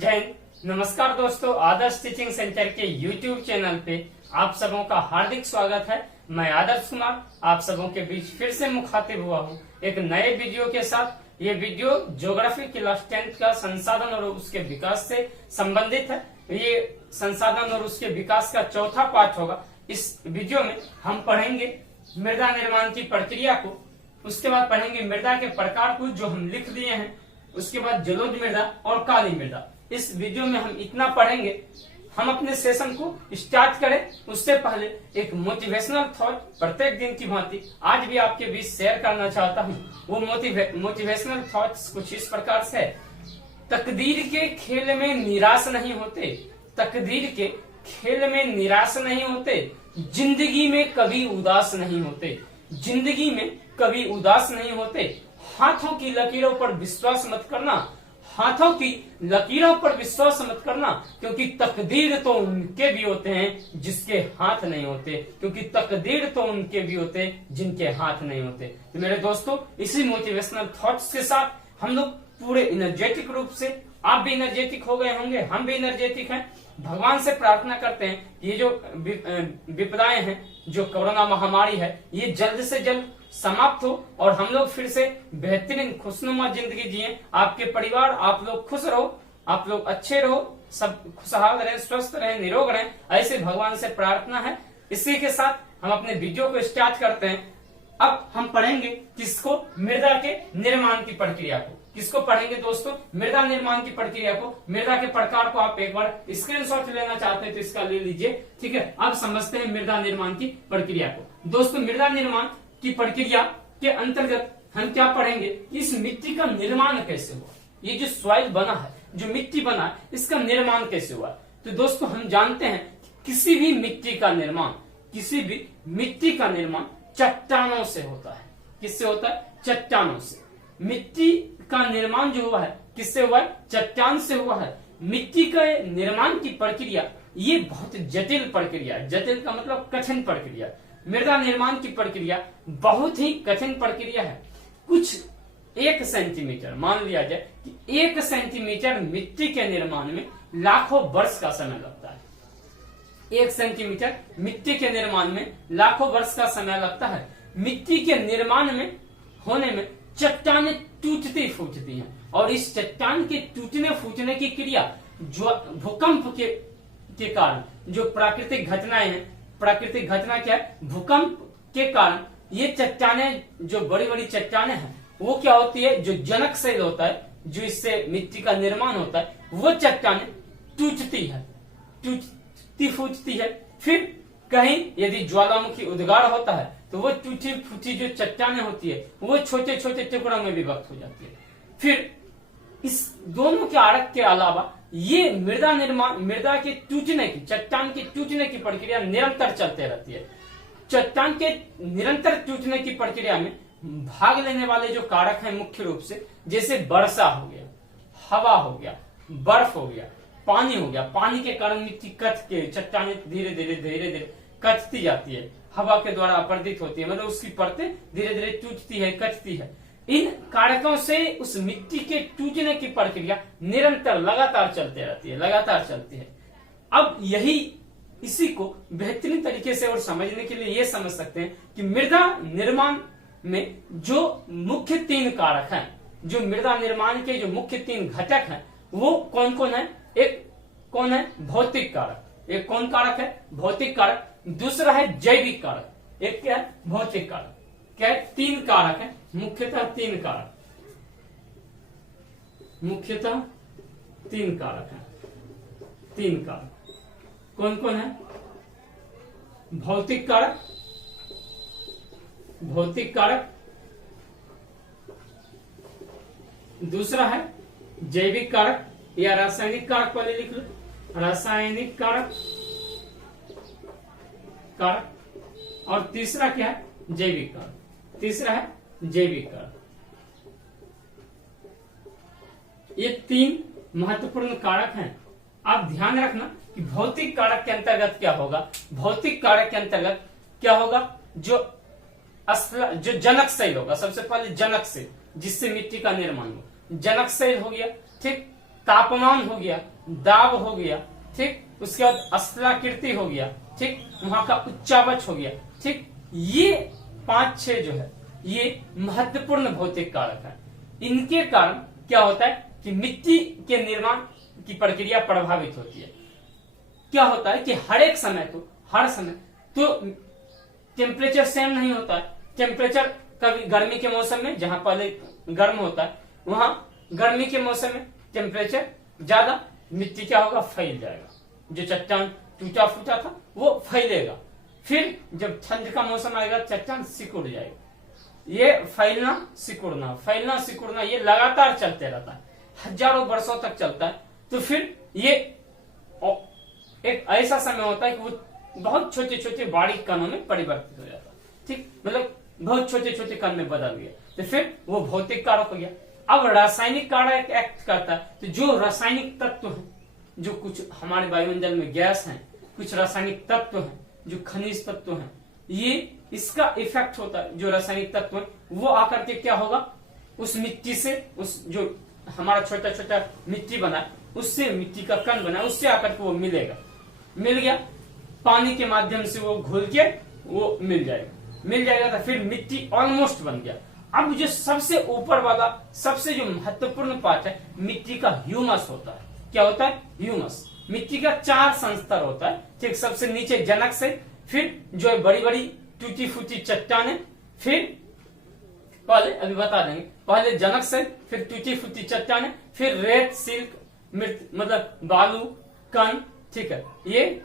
जय हिंद। नमस्कार दोस्तों, आदर्श टीचिंग सेंटर के YouTube चैनल पे आप सबों का हार्दिक स्वागत है। मैं आदर्श कुमार आप सबों के बीच फिर से मुखातिब हुआ हूँ एक नए वीडियो के साथ। ये वीडियो ज्योग्राफी क्लास 10 का संसाधन और उसके विकास से संबंधित है। ये संसाधन और उसके विकास का चौथा पार्ट होगा। इस वीडियो में हम पढ़ेंगे मृदा निर्माण की प्रक्रिया को, उसके बाद पढ़ेंगे मृदा के प्रकार को जो हम लिख दिए हैं, उसके बाद जलोढ़ मृदा और काली मृदा। इस वीडियो में हम इतना पढ़ेंगे। हम अपने सेशन को स्टार्ट करें उससे पहले एक मोटिवेशनल थॉट प्रत्येक दिन की भांति आज भी आपके बीच शेयर करना चाहता हूं। वो मोटिवेशनल थॉट्स कुछ इस प्रकार से है। तकदीर के खेल में निराश नहीं होते, तकदीर के खेल में निराश नहीं होते, जिंदगी में कभी उदास नहीं होते, जिंदगी में कभी उदास नहीं होते। हाथों की लकीरों पर विश्वास मत करना, हाथों की लकीरों पर विश्वास मत करना, क्योंकि तकदीर तो उनके भी होते हैं जिसके हाथ नहीं होते, क्योंकि तकदीर तो उनके भी होते हैं जिनके हाथ नहीं होते। तो मेरे दोस्तों, इसी मोटिवेशनल थॉट्स के साथ हम लोग पूरे एनर्जेटिक रूप से, आप भी एनर्जेटिक हो गए होंगे, हम भी एनर्जेटिक हैं। भगवान से प्रार्थना करते हैं ये जो विपदाएं हैं, जो कोरोना महामारी है, ये जल्द से जल्द समाप्त हो और हम लोग फिर से बेहतरीन खुशनुमा जिंदगी जिए। आपके परिवार, आप लोग खुश रहो, आप लोग अच्छे रहो, सब खुशहाल रहे, स्वस्थ रहे, निरोग रहे, ऐसे भगवान से प्रार्थना है। इसी के साथ हम अपने वीडियो को स्टार्ट करते हैं। अब हम पढ़ेंगे किसको? मृदा के निर्माण की प्रक्रिया को। किसको पढ़ेंगे दोस्तों? मृदा निर्माण की प्रक्रिया को। मृदा के प्रकार को आप एक बार स्क्रीनशॉट लेना चाहते हैं तो इसका ले लीजिए, ठीक है। अब समझते हैं मृदा निर्माण की प्रक्रिया को। दोस्तों, मृदा निर्माण की प्रक्रिया के अंतर्गत हम क्या पढ़ेंगे? इस मिट्टी का निर्माण कैसे हुआ, ये जो सॉइल बना है, जो मिट्टी बना है, इसका निर्माण कैसे हुआ। तो दोस्तों, हम जानते हैं किसी भी मिट्टी का निर्माण, किसी भी मिट्टी का निर्माण चट्टानों से होता है। किससे होता है? चट्टानों से। मिट्टी का निर्माण जो हुआ है किससे हुआ है? चट्टान से हुआ है। मिट्टी के निर्माण की प्रक्रिया ये बहुत जटिल प्रक्रिया है। जटिल का मतलब कठिन प्रक्रिया। मृदा निर्माण की प्रक्रिया बहुत ही कठिन प्रक्रिया है। कुछ 1 सेंटीमीटर, मान लिया जाए कि 1 सेंटीमीटर मिट्टी के निर्माण में लाखों वर्ष का समय लगता है। 1 सेंटीमीटर मिट्टी के निर्माण में लाखों वर्ष का समय लगता है। मिट्टी के निर्माण में होने में चट्टानें टूटती फूटती हैं, और इस चट्टान के टूटने फूटने की क्रिया जो भूकंप के कारण, जो प्राकृतिक घटनाएं हैं, प्राकृतिक घटना क्या है? भूकंप के कारण ये चट्टानें, जो बड़ी बड़ी चट्टानें हैं, वो क्या होती है? जो जनक शैल होता है, जो इससे मिट्टी का निर्माण होता है, वो चट्टानें टूटती है, टूटती फूटती है। फिर कहीं यदि ज्वालामुखी उद्गार होता है तो वो टूटी फूटी जो चट्टानें होती है वो छोटे छोटे टुकड़ों में विभक्त हो जाती है। फिर इस दोनों के आरक के अलावा ये मृदा निर्माण, मृदा के टूटने की, चट्टान के टूटने की प्रक्रिया निरंतर चलते रहती है। चट्टान के निरंतर टूटने की प्रक्रिया में भाग लेने वाले जो कारक हैं मुख्य रूप से, जैसे वर्षा हो गया, हवा हो गया, बर्फ हो गया, पानी हो गया। पानी के कारण मिट्टी कट के चट्टानें धीरे धीरे कटती जाती है, हवा के द्वारा अपरदित होती है, मतलब उसकी परतें धीरे धीरे टूटती है, कटती है। इन कारकों से उस मिट्टी के टूटने की प्रक्रिया निरंतर लगातार चलते रहती है, लगातार चलती है। अब इसी को बेहतरीन तरीके से और समझने के लिए ये समझ सकते हैं कि मृदा निर्माण में जो मुख्य 3 कारक हैं, जो मृदा निर्माण के जो मुख्य 3 घटक हैं, वो कौन कौन है? एक कौन है? भौतिक कारक। एक कौन कारक है? भौतिक कारक। दूसरा है जैविक कारक। एक क्या है? भौतिक कारक। क्या है? 3 कारक है, मुख्यतः 3 कारक, मुख्यतः 3 कारक है। 3 कारक कौन कौन है? भौतिक कारक, भौतिक कारक, दूसरा है जैविक कारक या रासायनिक कारक, पहले लिख लो, रासायनिक कारक, और तीसरा क्या है? जैविक कारक। तीसरा है जैविक कारक। ये 3 महत्वपूर्ण कारक हैं। आप ध्यान रखना कि भौतिक कारक के अंतर्गत क्या होगा? भौतिक कारक के अंतर्गत क्या होगा? जो जनक शैल होगा। सबसे पहले जनक शैल, जिससे मिट्टी का निर्माण हो, जनक शैल हो गया, ठीक। तापमान हो गया, दाब हो गया, ठीक, उसके बाद अस्थिलाकृति हो गया, ठीक, वहां का उच्चावच हो गया, ठीक। ये 5-6 जो है ये महत्वपूर्ण भौतिक कारक है। इनके कारण क्या होता है कि मिट्टी के निर्माण की प्रक्रिया प्रभावित होती है। क्या होता है कि हर समय तो टेम्परेचर सेम नहीं होता है। टेम्परेचर कभी गर्मी के मौसम में जहां पहले गर्म होता है, वहां गर्मी के मौसम में टेम्परेचर ज्यादा, मिट्टी क्या होगा, फैल जाएगा। जो चट्टान टूटा फूटा था वो फैलेगा। फिर जब ठंड का मौसम आएगा चट्टान सिकुड़ जाएगा। ये फैलना सिकुड़ना ये लगातार चलते रहता है, हजारों वर्षों तक चलता है। तो फिर ये एक ऐसा समय होता है कि वो बहुत छोटे छोटे बारीक कणों में परिवर्तित हो जाता है, ठीक, मतलब बहुत छोटे छोटे कण में बदल गया। तो फिर वो भौतिक कारक हो गया। अब रासायनिक कारक एक्ट करता है। तो जो रासायनिक तत्व है, जो कुछ हमारे वायुमंडल में गैस है, कुछ रासायनिक तत्व है, जो खनिज तत्व है, ये इसका इफेक्ट होता है। जो रासायनिक तत्व है वो आकर के क्या होगा, उस मिट्टी से, उस जो हमारा छोटा छोटा मिट्टी बना है उससे, मिट्टी का कण बना है उससे आकर के वो मिल गया, पानी के माध्यम से वो घुल के वो मिल जाएगा। तो फिर मिट्टी ऑलमोस्ट बन गया। अब जो सबसे ऊपर वाला सबसे जो महत्वपूर्ण पार्ट है मिट्टी का ह्यूमस होता है। क्या होता है, ह्यूमस। मिट्टी का 4 संस्तर होता है, ठीक। सबसे नीचे जनक से, फिर जो बड़ी बड़ी टूटी फूटी चट्टानें, फिर पहले अभी बता देंगे, पहले जनक से, फिर टूटी फूटी चट्टानें, फिर रेत, सिल्क, मृत मतलब बालू, कण, ठीक है, ये,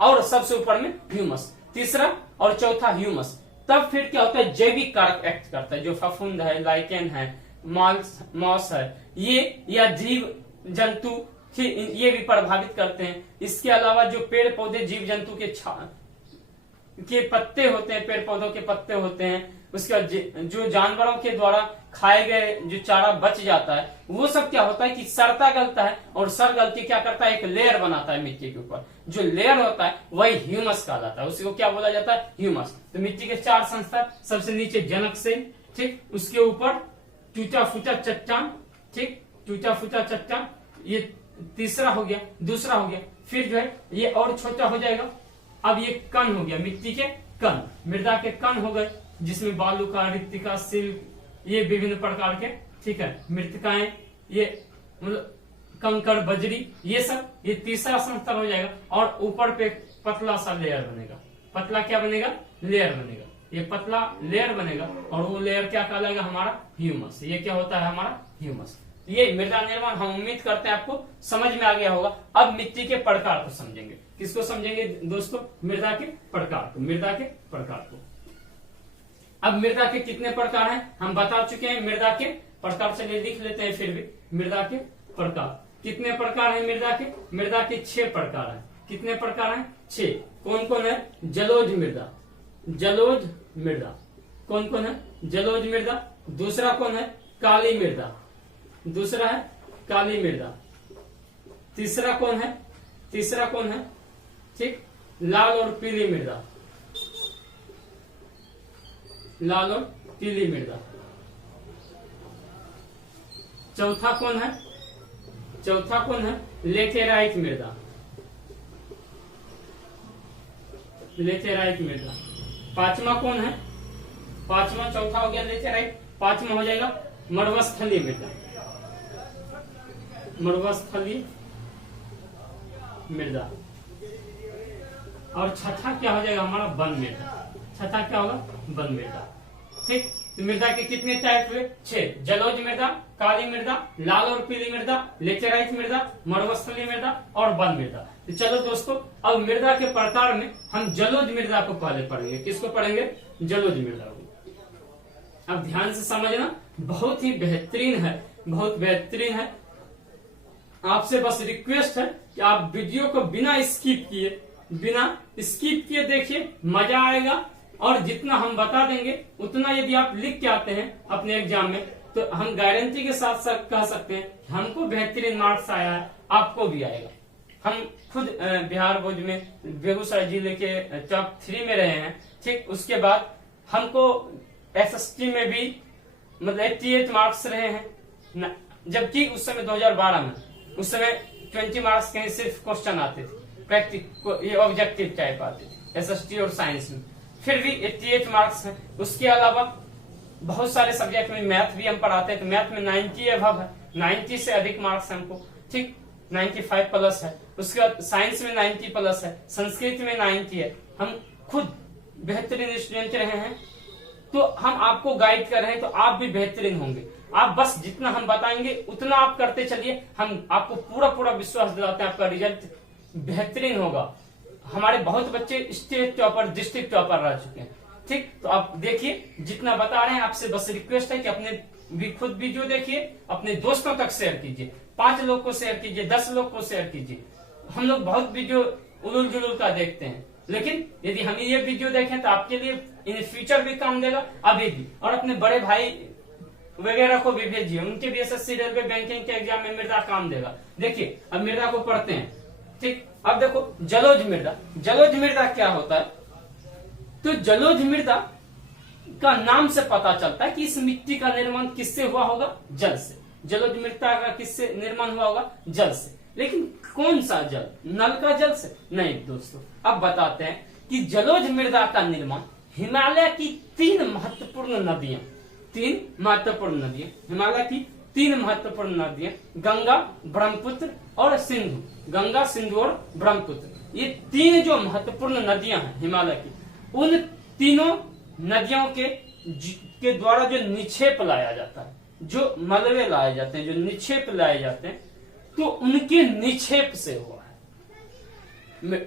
और सबसे ऊपर में ह्यूमस, तीसरा और चौथा ह्यूमस। तब फिर क्या होता है, जैविक कारक एक्ट करता है। जो फफूंद है, लाइकेन है, मॉस है, ये या जीव जंतु ये भी प्रभावित करते हैं। इसके अलावा जो पेड़ पौधे जीव जंतु के पत्ते होते हैं, पेड़ पौधों के पत्ते होते हैं, उसके बाद जो जानवरों के द्वारा खाए गए जो चारा बच जाता है, वो सब क्या होता है कि सड़ता गलता है, और सड़ गल के क्या करता है, एक लेयर बनाता है मिट्टी के ऊपर। जो लेयर होता है वही ह्यूमस कहलाता है, उसी को क्या बोला जाता है, ह्यूमस। तो मिट्टी के 4 संस्तर, सबसे नीचे जनक से, ठीक, उसके ऊपर टूटा फूटा चट्टान, ठीक, टूटा फूटा चट्टान, ये तीसरा हो गया, दूसरा हो गया। फिर जो है ये और छोटा हो जाएगा। अब ये कण हो गया, मिट्टी के कण, मृदा के कण हो गए, जिसमें बालू का, रिक्तिका, सिल्क, ये विभिन्न प्रकार के, ठीक है, मृतिकाएं, ये मतलब कंकड़, बजरी, ये सब, ये तीसरा संस्तर हो जाएगा। और ऊपर पे पतला सा लेयर बनेगा। पतला क्या बनेगा, लेयर बनेगा। ये पतला लेयर बनेगा, और वो लेयर क्या कहलाएगा, हमारा ह्यूमस। ये क्या होता है, हमारा ह्यूमस। ये मृदा निर्माण हम उम्मीद करते हैं आपको समझ में आ गया होगा। अब मिट्टी के प्रकार को समझेंगे। किसको समझेंगे दोस्तों, मृदा के प्रकार को, मृदा के प्रकार को। अब मृदा के कितने प्रकार हैं हम बता चुके हैं। मृदा के प्रकार, चलिए लिख लेते हैं फिर भी। मृदा के प्रकार कितने प्रकार हैं मृदा के? मृदा के 6 प्रकार हैं। कितने प्रकार हैं? 6। कौन कौन है? जलोढ़ मृदा, जलोढ़ मृदा कौन कौन है? जलोढ़ मृदा। दूसरा कौन है? काली मृदा, दूसरा है काली मृदा। तीसरा कौन है? तीसरा कौन है? ठीक, लाल और पीली मृदा, लाल और पीली मृदा। चौथा कौन है? चौथा कौन है? लेटेराइट मृदा, लेटेराइट मृदा। पांचवा कौन है? पांचवा, चौथा हो गया लेटेराइट, पांचवा हो जाएगा मरुस्थलीय मृदा, मरुस्थलीय मृदा। और छठा क्या हो जाएगा हमारा? वन मृदा। छठा क्या होगा? वन मृदा। ठीक, तो मृदा के कितने टाइप हुए? 6। जलोढ़ मृदा, काली मृदा, लाल और पीली मृदा, लेटेराइट मृदा, मरुस्थलीय मृदा और वन मृदा। तो चलो दोस्तों, अब मृदा के प्रकार में हम जलोढ़ मृदा को पहले पढ़ेंगे। किसको पढ़ेंगे? जलोढ़ मृदा को। अब ध्यान से समझना, बहुत ही बेहतरीन है, बहुत बेहतरीन है। आपसे बस रिक्वेस्ट है कि आप वीडियो को बिना स्किप किए देखिए, मजा आएगा। और जितना हम बता देंगे उतना यदि आप लिख के आते हैं अपने एग्जाम में, तो हम गारंटी के साथ साथ कह सकते हैं हमको बेहतरीन मार्क्स आया है, आपको भी आएगा। हम खुद बिहार बोर्ड में बेगूसराय जिले के टॉप 3 में रहे हैं। ठीक, उसके बाद हमको SST में भी मतलब 88 मार्क्स रहे हैं, जबकि उस समय 2012 में उस समय 20 मार्क्स के सिर्फ क्वेश्चन आते थे, प्रैक्टिकल ये ऑब्जेक्टिव टाइप आते थे एसएसटी और साइंस में, फिर भी 88 मार्क्स है। उसके अलावा बहुत सारे सब्जेक्ट में मैथ भी हम पढ़ाते हैं, तो मैथ में 90 अबव है, 90 से अधिक मार्क्स है हमको, ठीक 95 प्लस है। उसके बाद साइंस में 90 प्लस है, संस्कृत में 90 है। हम खुद बेहतरीन स्टूडेंट रहे हैं, तो हम आपको गाइड कर रहे हैं, तो आप भी बेहतरीन होंगे। आप बस जितना हम बताएंगे उतना आप करते चलिए, हम आपको पूरा पूरा विश्वास दिलाते हैं आपका रिजल्ट बेहतरीन होगा। हमारे बहुत बच्चे स्टेट टॉपर, डिस्ट्रिक्ट टॉपर रह चुके हैं, ठीक। तो आप देखिए जितना बता रहे हैं, आपसे बस रिक्वेस्ट है कि अपने भी खुद वीडियो देखिए, अपने दोस्तों तक शेयर कीजिए, 5 लोग को शेयर कीजिए, 10 लोग को शेयर कीजिए। हम लोग बहुत वीडियो उलूल जुलूल का देखते हैं, लेकिन यदि हम ये वीडियो देखें तो आपके लिए इन फ्यूचर भी काम देगा, अभी भी। और अपने बड़े भाई वगैरह को भी भेजिए, उनके भी एसएससी, रेलवे, बैंकिंग के एग्जाम में मृदा काम देगा। देखिए अब मृदा को पढ़ते हैं, ठीक। अब देखो जलोढ़ मृदा, जलोढ़ मृदा क्या होता है? तो जलोढ़ मृदा का नाम से पता चलता है कि इस मिट्टी का निर्माण किससे हुआ होगा? जल से। जलोढ़ मृदा का किससे निर्माण हुआ होगा? जल से। लेकिन कौन सा जल? नल का जल से? नहीं दोस्तों, अब बताते हैं कि जलोढ़ मृदा का निर्माण हिमालय की 3 महत्वपूर्ण नदियां, 3 महत्वपूर्ण नदियां, हिमालय की 3 महत्वपूर्ण नदियां, गंगा, ब्रह्मपुत्र और सिंधु। गंगा, सिंधु और ब्रह्मपुत्र, ये 3 जो महत्वपूर्ण नदियां हैं हिमालय की, उन तीनों नदियों के द्वारा जो निक्षेप लाया जाता है, जो मलबे लाए जाते हैं, जो निक्षेप लाए जाते हैं, तो उनके निक्षेप से हुआ है।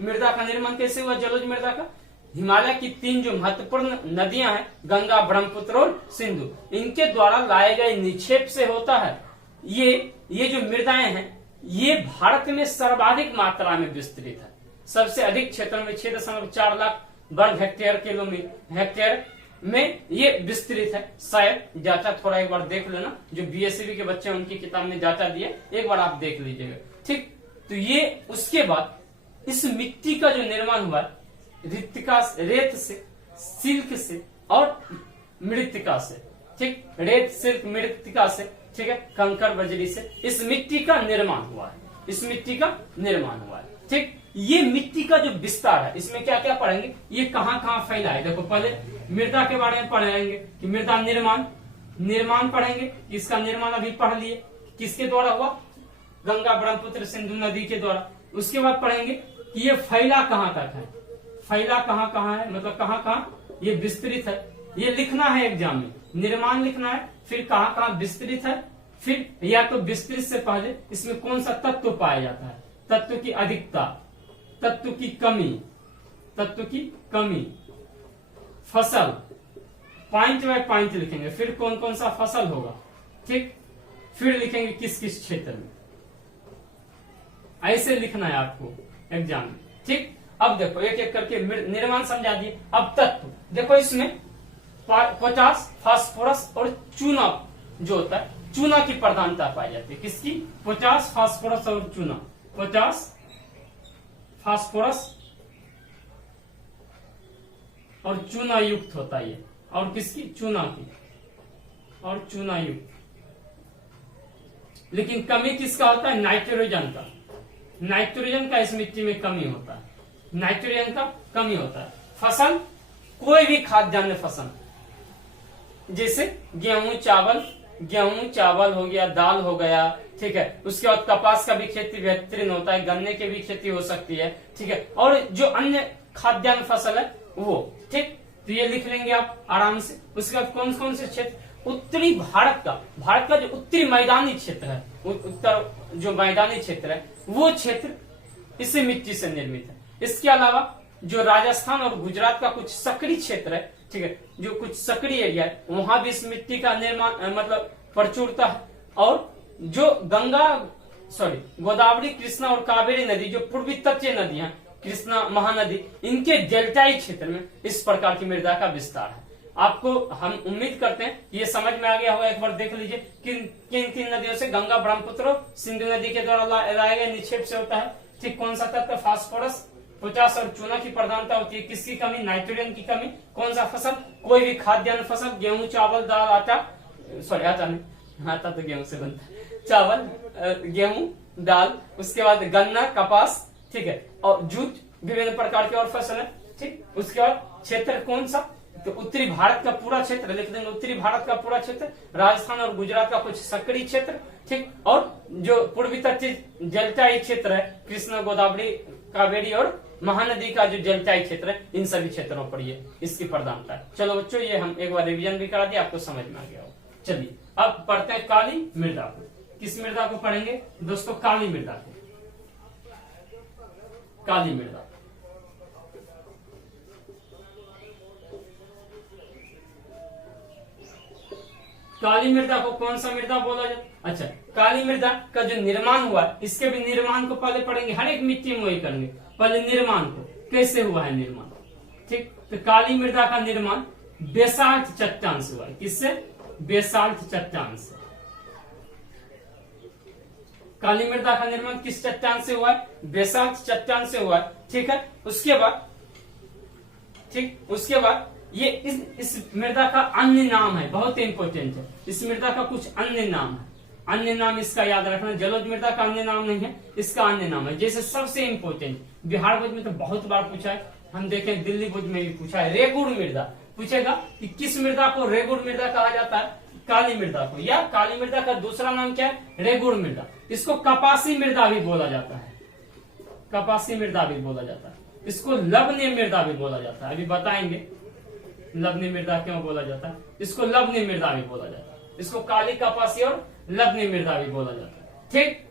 मृदा का निर्माण कैसे हुआ? जलोढ़ मृदा का हिमालय की 3 जो महत्वपूर्ण नदियां हैं, गंगा, ब्रह्मपुत्र और सिंधु, इनके द्वारा लाए गए निक्षेप से होता है। ये जो मृदाएं हैं, ये भारत में सर्वाधिक मात्रा में विस्तृत है। सबसे अधिक क्षेत्र में 6.4 लाख वर्ग हेक्टेयर में ये विस्तृत है। शायद जांचा थोड़ा एक बार देख लेना, जो बीएससी के बच्चे हैं उनकी किताब में जांचा दिए, एक बार आप देख लीजिएगा, ठीक। तो ये उसके बाद इस मिट्टी का जो निर्माण हुआ है रेत से, सिल्क से और मृत्तिका से, ठीक। रेत, सिल्क, मृत्तिका से, ठीक है, कंकड़ बजरी से इस मिट्टी का निर्माण हुआ है, इस मिट्टी का निर्माण हुआ है, ठीक। ये मिट्टी का जो विस्तार है, इसमें क्या क्या पढ़ेंगे, ये कहाँ कहाँ फैला है। देखो पहले मृदा के बारे में पढ़ेंगे कि मृदा निर्माण पढ़ेंगे, इसका निर्माण अभी पढ़ लिए, किसके द्वारा हुआ? गंगा, ब्रह्मपुत्र, सिंधु नदी के द्वारा। उसके बाद पढ़ेंगे कि ये फैला कहाँ तक है, फैला कहाँ कहाँ है, मतलब कहाँ कहाँ ये विस्तृत है, ये लिखना है एग्जाम में। निर्माण लिखना है, फिर कहाँ कहाँ विस्तृत है, फिर या तो विस्तृत से पहले इसमें कौन सा तत्व पाया जाता है, तत्व की अधिकता, तत्व की कमी, फसल, पॉइंट बाय पॉइंट लिखेंगे, फिर कौन कौन सा फसल होगा, ठीक। फिर लिखेंगे किस किस क्षेत्र में, ऐसे लिखना है आपको एग्जाम में, ठीक। अब देखो एक एक करके निर्माण समझा दिए। अब तत्व देखो, इसमें पोटास, फास्फोरस और चूना जो होता है, चूना की प्रधानता पाई जाती है। किसकी? पोटास, फास्फोरस और चूना। पोटास, फास्फोरस और चूना युक्त होता है ये। और किसकी? चूना की और चूना युक्त। लेकिन कमी किसका होता है? नाइट्रोजन का। नाइट्रोजन का इस मिट्टी में कमी होता है, नाइट्रोजन का कमी होता है। फसल, कोई भी खाद्यान्न फसल, जैसे गेहूं चावल हो गया, दाल हो गया, ठीक है। उसके बाद कपास का भी खेती बेहतरीन होता है, गन्ने की भी खेती हो सकती है, ठीक है। और जो अन्य खाद्यान्न फसल है वो, ठीक। तो ये लिख लेंगे आप आराम से। उसके बाद कौन कौन से क्षेत्र? उत्तरी भारत का जो उत्तरी मैदानी क्षेत्र है, उत्तर जो मैदानी क्षेत्र है, वो क्षेत्र इसी मिट्टी से निर्मित है। इसके अलावा जो राजस्थान और गुजरात का कुछ सक्रिय क्षेत्र है, ठीक है, जो कुछ सक्रिय एरिया है, वहां भी इस मिट्टी का निर्माण मतलब प्रचुरता है। और जो गोदावरी, कृष्णा और कावेरी नदी, जो पूर्वी तटीय नदियां, कृष्णा महानदी, इनके डेल्टाई क्षेत्र में इस प्रकार की मृदा का विस्तार है। आपको हम उम्मीद करते हैं ये समझ में आ गया होगा। एक बार देख लीजिए किन 3 नदियों से, गंगा, ब्रह्मपुत्र और सिंधु नदी के द्वारा लाए गए निक्षेप से होता है, ठीक। कौन सा तत्व? फास्फोरस, पोटास और चूना की प्रधानता होती है। किसकी कमी? नाइट्रोजन की कमी। कौन सा फसल? कोई भी खाद्यान्न फसल, गेहूं, चावल, दाल, आटा नहीं, आटा तो गेहूं से बनता है। चावल, गेहूं, दाल, उसके बाद गन्ना, कपास, ठीक है, और जूट, विभिन्न प्रकार की और फसल है, ठीक। उसके बाद क्षेत्र कौन सा, तो उत्तरी भारत का पूरा क्षेत्र लिख देंगे, उत्तरी भारत का पूरा क्षेत्र, राजस्थान और गुजरात का कुछ सक्रिय क्षेत्र, ठीक। और जो पूर्वी तटीय जलचाई क्षेत्र है, कृष्णा, गोदावरी, कावेरी और महानदी का जो जलचाई क्षेत्र है, इन सभी क्षेत्रों पर ये इसकी प्रधानता है। चलो बच्चों, ये हम एक बार रिवीजन भी करा दिया, आपको समझ में आ गया हो। चलिए अब पढ़ते हैं काली मृदा को। किस मृदा को पढ़ेंगे दोस्तों? काली मृदा को। काली मृदा, काली मृदा को कौन सा मृदा बोला जाए? अच्छा, काली मृदा का जो निर्माण हुआ है, इसके भी निर्माण को पहले पढ़ेंगे। हर एक मिट्टी में वही करेंगे, पहले निर्माण को कैसे हुआ है निर्माण, ठीक। तो काली मृदा का निर्माण बेसाल्ट चट्टान से हुआ है। किससे? बेसाल्ट चट्टान से। काली मृदा का निर्माण किस चट्टान से हुआ है? बेसाल्ट चट्टान से हुआ है, ठीक है। उसके बाद, ठीक, उसके बाद ये इस मृदा का अन्य नाम है, बहुत इंपॉर्टेंट है। इस मृदा का कुछ अन्य नाम है, अन्य नाम इसका याद रखना। जलोढ़ मृदा का अन्य नाम नहीं है, इसका अन्य नाम है। जैसे सबसे इंपॉर्टेंट, बिहार बोर्ड में तो बहुत बार पूछा है, हम देखें दिल्ली बोर्ड में भी पूछा है, रेगुड़ मृदा पूछेगा कि किस मृदा को रेगुड़ मृदा कहा जाता है? काली मृदा को। या काली मृदा का दूसरा नाम क्या है? रेगुड़ मृदा। इसको कपासी मृदा भी बोला जाता है, कपासी मृदा भी बोला जाता है। इसको लवणीय मृदा भी बोला जाता है, अभी बताएंगे लवणीय मृदा क्यों बोला जाता है। इसको लवणीय मृदा भी बोला जाता है, इसको काली, कपासी और लवणीय मृदा भी बोला जाता है, ठीक।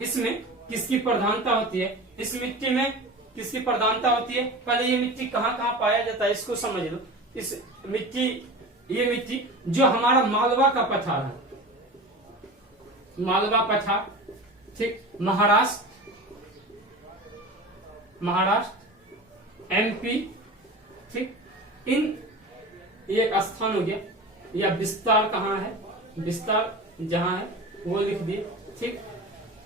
इसमें किसकी प्रधानता होती है? इस मिट्टी में किसकी प्रधानता होती है? पहले ये मिट्टी कहाँ कहाँ पाया जाता है इसको समझ लो। इस मिट्टी, ये मिट्टी जो हमारा मालवा का पठार है, मालवा पठार, ठीक, महाराष्ट्र, एमपी, ठीक, इन एक स्थान हो गया। या विस्तार कहाँ है? विस्तार जहां है वो लिख दिए, ठीक।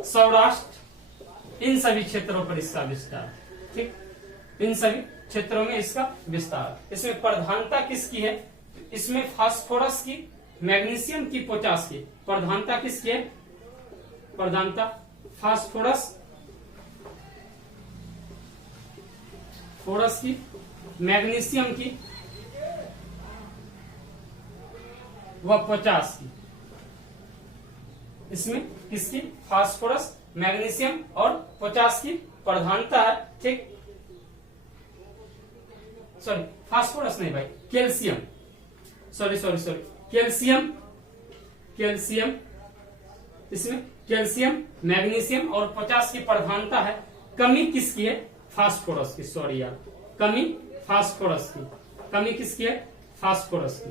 सौराष्ट्र, इन सभी क्षेत्रों पर इसका विस्तार, ठीक, इन सभी क्षेत्रों में इसका विस्तार। इसमें प्रधानता किसकी है? इसमें फास्फोरस की, मैग्नीशियम की, पोटास की प्रधानता किसकी है? प्रधानता फास्फोरस, फोरस की, मैग्नीशियम की व पोटास की। इसमें किसकी? फास्फोरस, मैग्नीशियम और पोटास की प्रधानता है, ठीक। सॉरी, फास्फोरस नहीं भाई, कैल्शियम, सॉरी, कैल्शियम। इसमें कैल्शियम, मैग्नीशियम और पोटास की प्रधानता है। कमी किसकी है? फास्फोरस की, सॉरी यार, कमी फास्फोरस की। कमी किसकी है? फास्फोरस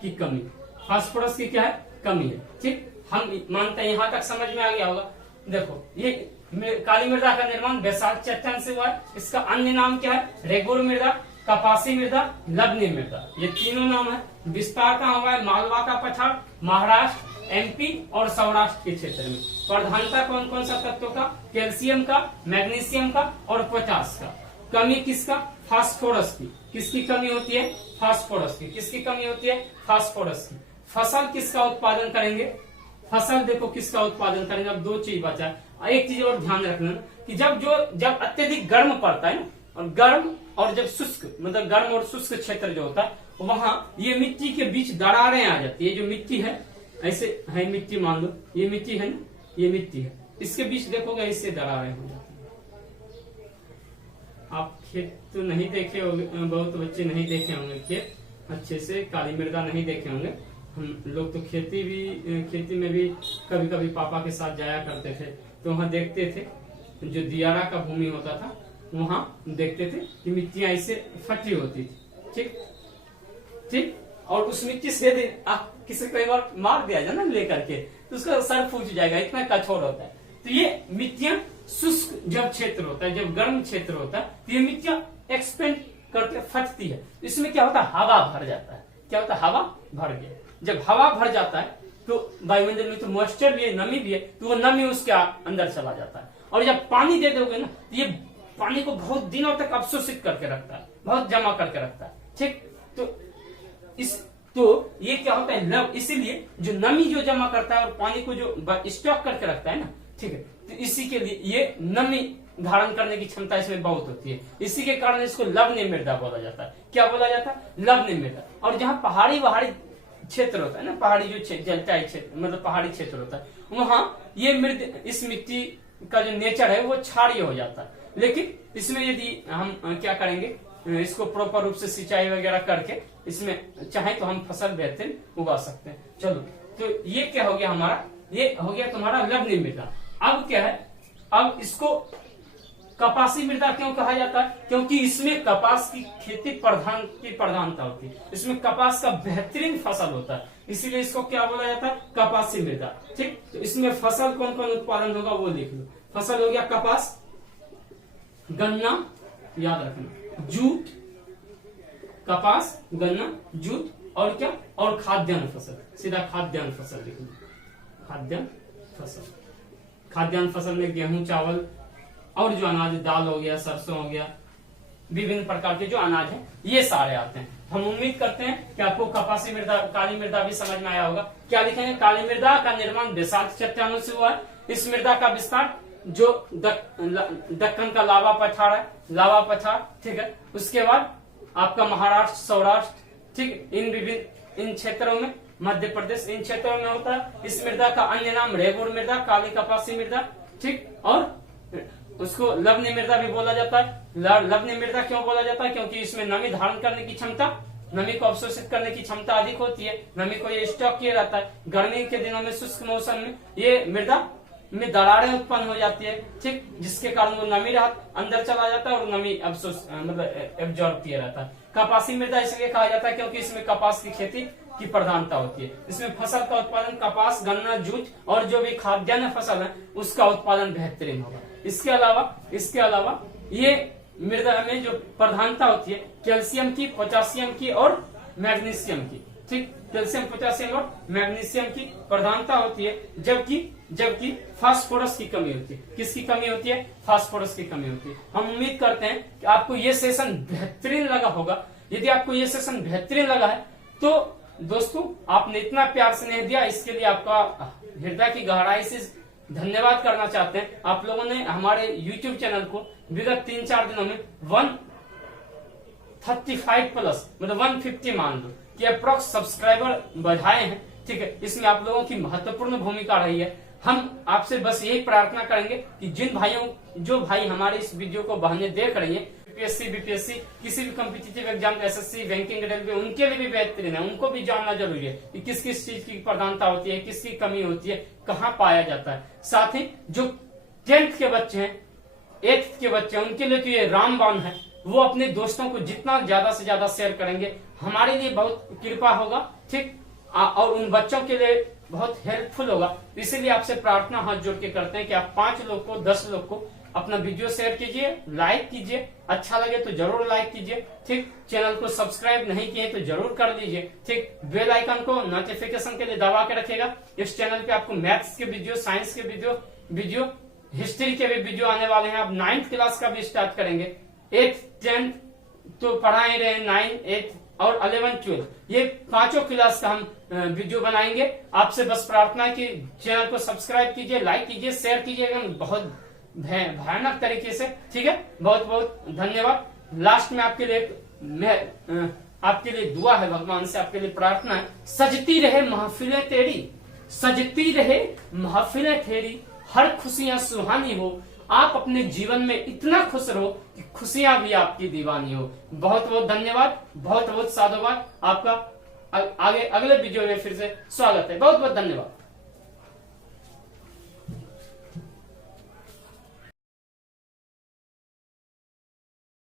की कमी, फास्फोरस की क्या है? कमी है, ठीक। हम मानते हैं यहां तक समझ में आ गया होगा। देखो, ये काली मृदा का निर्माण बेसाल्ट चट्टान से हुआ है। इसका अन्य नाम क्या है? रेगुड़ मृदा, कपासी मृदा, लवणीय मृदा, ये तीनों नाम है। विस्तार कहाँ हुआ है? मालवा का पठार, महाराष्ट्र, एमपी और सौराष्ट्र के क्षेत्र में। प्रधानता कौन कौन सा तत्वों का? कैल्शियम का, मैग्नीशियम का और पोटास का। कमी किसका? फास्फोरस की। किसकी कमी होती है? फास्फोरस की। किसकी कमी होती है? फास्फोरस की। फसल किसका उत्पादन करेंगे? फसल देखो किसका उत्पादन करेंगे। अब दो चीज बचा है। एक चीज और ध्यान रखना कि जब अत्यधिक गर्म पड़ता है ना, और गर्म और जब शुष्क, मतलब गर्म और शुष्क क्षेत्र जो होता है, वहां ये मिट्टी के बीच दरारें आ जाती है। जो मिट्टी है, ऐसे है मिट्टी, मान लो ये मिट्टी है ना, ये मिट्टी है, इसके बीच देखोगे इससे दरारें हो जाती है। आप खेत तो नहीं देखे होंगे, बहुत बच्चे नहीं देखे होंगे खेत अच्छे से, काली मृदा नहीं देखे होंगे। हम लोग तो खेती में भी कभी कभी पापा के साथ जाया करते थे, तो वहां देखते थे, जो दियारा का भूमि होता था वहां देखते थे कि मिट्टियां ऐसे फटी होती थी, ठीक ठीक। और उस मिट्टी से किसी को एक बार मार दिया जाए ना लेकर के, तो उसका सर फूट जाएगा, इतना कठोर होता है। तो ये मिट्टियां शुष्क जब क्षेत्र होता है, जब गर्म क्षेत्र होता है, तो ये मिट्टियां एक्सपेंड करके फटती है। इसमें क्या होता है? हवा भर जाता है। क्या होता है? हवा भर गया। जब हवा भर जाता है तो वायुमंडल में तो मॉइस्चर भी है, नमी भी है, तो वो नमी उसके अंदर चला जाता है। और जब पानी दे दोगे ना, तो ये पानी को बहुत दिनों तक अवशोषित करके रखता है, बहुत जमा करके रखता है, ठीक। तो ये क्या होता है, लव, इसीलिए जो नमी जो जमा करता है और पानी को जो स्टॉक करके रखता है ना, ठीक है, तो इसी के लिए ये नमी धारण करने की क्षमता इसमें बहुत होती है। इसी के कारण इसको लवणीय मृदा बोला जाता है। क्या बोला जाता है, लवणीय मृदा। और जहाँ पहाड़ी वहाड़ी क्षेत्र होता है ना, पहाड़ी जो जलचाई क्षेत्र मतलब पहाड़ी क्षेत्र होता है, वहां ये इस मिट्टी का जो नेचर है वो क्षारीय हो जाता है। लेकिन इसमें यदि हम क्या करेंगे, इसको प्रॉपर रूप से सिंचाई वगैरह करके इसमें चाहे तो हम फसल बेहतर उगा सकते हैं। चलो, तो ये क्या हो गया हमारा, ये हो गया तुम्हारा लवणीय मृदा। अब क्या है, अब इसको कपासी मृदा क्यों कहा जाता है, क्योंकि इसमें कपास की खेती की प्रधानता होती है, इसमें कपास का बेहतरीन फसल होता है, इसीलिए इसको क्या बोला जाता है, कपासी मृदा। ठीक, तो इसमें फसल कौन कौन उत्पादन होगा वो लिख लो। फसल हो गया कपास, गन्ना, याद रखना, जूट, कपास, गन्ना, जूट, और क्या, और खाद्यान्न फसल, सीधा खाद्यान्न फसल लिख लो, खाद्यान्न फसल। खाद्यान्न फसल में गेहूं, चावल और जो अनाज, दाल हो गया, सरसों हो गया, विभिन्न प्रकार के जो अनाज है ये सारे आते हैं। हम उम्मीद करते हैं कि आपको कपासी मृदा, काली मृदा भी समझ में आया होगा। क्या लिखेंगे, काली मृदा का निर्माण बेसाल्ट चट्टानों से हुआ है। इस मृदा का विस्तार जो दक्कन का लावा पठार है, लावा पठार, ठीक है, उसके बाद आपका महाराष्ट्र, सौराष्ट्र, ठीक, इन क्षेत्रों में, मध्य प्रदेश, इन क्षेत्रों में होता है। इस मृदा का अन्य नाम रेगुर मृदा, काली कपासी मृदा, ठीक, और उसको लवणीय मृदा भी बोला जाता है। लवणीय मृदा क्यों बोला जाता है, क्योंकि इसमें नमी धारण करने की क्षमता, नमी को अवशोषित करने की क्षमता अधिक होती है, नमी को ये स्टॉक किया जाता है। गर्मी के दिनों में, शुष्क मौसम में ये मृदा में दरारें उत्पन्न हो जाती है, ठीक, जिसके कारण वो नमी अंदर चला जाता है और नमी मतलब एब्जॉर्ब किया जाता है। कपासी मृदा इसलिए कहा जाता है क्योंकि इसमें कपास की खेती की प्रधानता होती है। इसमें फसल का उत्पादन कपास, गन्ना, जूट और जो भी खाद्यान्न फसल है उसका उत्पादन बेहतरीन होगा। इसके अलावा ये मृदा में जो प्रधानता होती है कैल्शियम की, पोटेशियम की और मैग्नीशियम की, ठीक, कैल्शियम, पोटेशियम और मैग्नीशियम की प्रधानता होती है, जबकि फास्फोरस की कमी होती है। किसकी कमी होती है, फास्फोरस की कमी होती है। हम उम्मीद करते हैं कि आपको ये सेशन बेहतरीन लगा होगा। यदि आपको ये सेशन बेहतरीन लगा है तो दोस्तों आपने इतना प्यार स्नेह दिया, इसके लिए आपका हृदय की गहराई से धन्यवाद करना चाहते हैं। आप लोगों ने हमारे YouTube चैनल को विगत 3-4 दिनों में 135 प्लस मतलब 150 मान लो कि अप्रोक्स सब्सक्राइबर बढ़ाए हैं, ठीक है। इसमें आप लोगों की महत्वपूर्ण भूमिका रही है। हम आपसे बस यही प्रार्थना करेंगे कि जो भाई हमारे इस वीडियो को बहने देख रही है, यूपीएससी, बीपीएससी, किसी भी competitive exam, SSC, banking, railway, उनके लिए भी बेहतरीन है। उनको भी जानना जरूरी है कि किस किस चीज की प्रधानता होती है, किसकी कमी होती है, कहाँ पाया जाता है। साथ ही जो 10th के बच्चे हैं, 8th के बच्चे हैं, उनके लिए तो ये रामबाण है। वो अपने दोस्तों को जितना ज्यादा से ज्यादा शेयर करेंगे हमारे लिए बहुत कृपा होगा, ठीक, और उन बच्चों के लिए बहुत हेल्पफुल होगा। इसीलिए आपसे प्रार्थना हाथ जोड़ के करते हैं कि आप 5 लोग को, 10 लोग को अपना वीडियो शेयर कीजिए, लाइक कीजिए, अच्छा लगे तो जरूर लाइक कीजिए, ठीक। चैनल को सब्सक्राइब नहीं किए तो जरूर कर दीजिए, ठीक। बेल आइकन को नोटिफिकेशन के लिए दबा के रखेगा। इस चैनल पे आपको मैथ्स के वीडियो, साइंस के वीडियो, हिस्ट्री के भी वीडियो आने वाले हैं। अब 9th क्लास का भी स्टार्ट करेंगे। 8th, 10th तो पढ़ा ही रहे, 9, 8 और 11, 12 ये 5 क्लास का हम वीडियो बनाएंगे। आपसे बस प्रार्थना है कि चैनल को सब्सक्राइब कीजिए, लाइक कीजिए, शेयर कीजिएगा बहुत भयानक तरीके से, ठीक है। बहुत बहुत धन्यवाद। लास्ट में आपके लिए दुआ है, भगवान से आपके लिए प्रार्थना है, सजती रहे महफिलें तेरी, सजती रहे महफिलें तेरी, हर खुशियां सुहानी हो, आप अपने जीवन में इतना खुश रहो कि खुशियां भी आपकी दीवानी हो। बहुत बहुत धन्यवाद, बहुत बहुत साधुवाद। आपका आगे अगले वीडियो में फिर से स्वागत है। बहुत बहुत धन्यवाद।